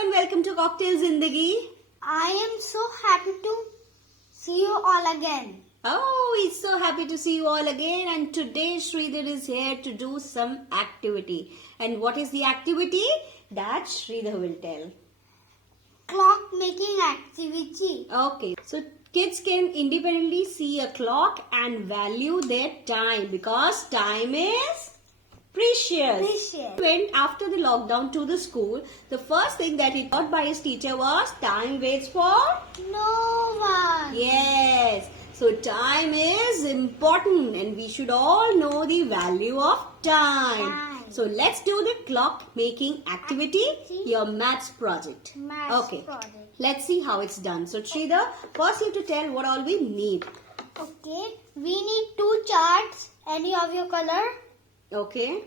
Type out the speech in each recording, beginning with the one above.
and welcome to Cocktailzindagi. I am so happy to see you all again. Oh, he's so happy to see you all again, and today Sridhar is here to do some activity. And what is the activity? That Sridhar will tell. Clock making activity. Okay, so kids can independently see a clock and value their time because time is precious. Went after the lockdown to the school. The first thing that he taught by his teacher was time waits for no one. Yes. So time is important and we should all know the value of time. So let's do the clock making activity, your maths project. Project. Let's see how it's done. So Sridhar, first you have to tell what all we need. Okay, we need 2 charts, any of your color. Okay.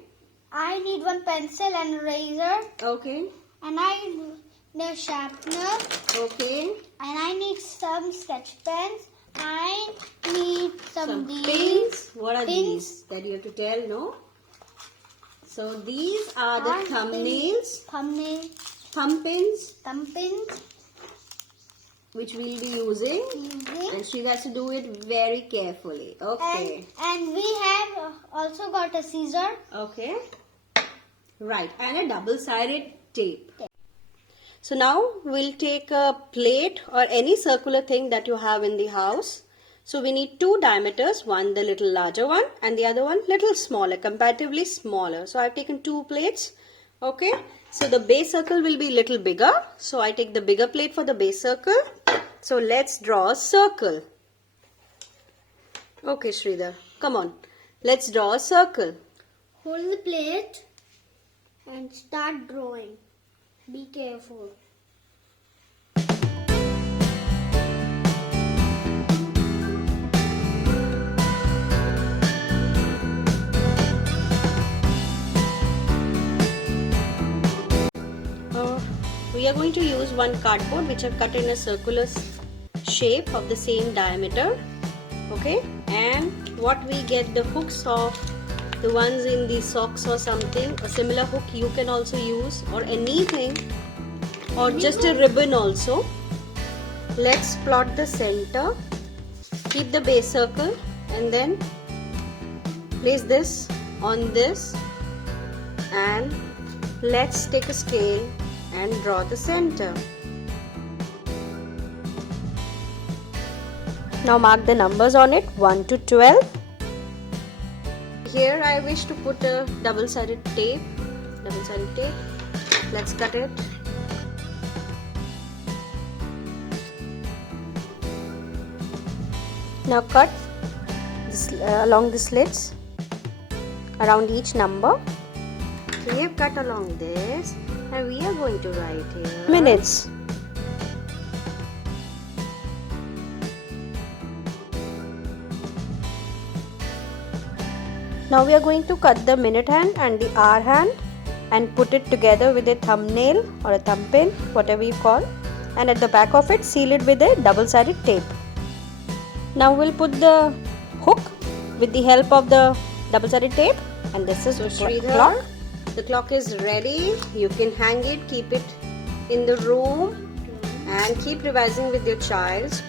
I need 1 pencil and razor. Okay. And I need a sharpener. Okay. And I need some sketch pens. I need some pins. What are these that you have to tell, no? So these are the thumbnails. Thumb pins. Which we'll be using. And she has to do it very carefully. Okay. And we have also got a scissor. Okay. Right. And a double-sided tape. So now we'll take a plate or any circular thing that you have in the house. So we need 2 diameters, one the little larger one and the other one little smaller, comparatively smaller. So I've taken 2 plates. Okay. So the base circle will be little bigger. So I take the bigger plate for the base circle. So let's draw a circle. Okay, Sridhar, come on. Let's draw a circle. Hold the plate and start drawing. Be careful. We are going to use 1 cardboard which I've cut in a circular shape of the same diameter. Okay, and what we get the hooks of the ones in the socks or something, a similar hook you can also use, or anything, or just a ribbon also. Let's plot the center, keep the base circle and then place this on this, and let's take a scale and draw the center. Now mark the numbers on it, 1 to 12. Here I wish to put a double-sided tape. Let's cut it. Now cut this, along the slits around each number. So we have cut along this and we are going to write here minutes. Now we are going to cut the minute hand and the hour hand and put it together with a thumbnail or a thumb pin, whatever you call, and at the back of it seal it with a double-sided tape. Now we'll put the hook with the help of the double-sided tape, and this is the clock. The clock is ready. You can hang it, keep it in the room and keep revising with your child.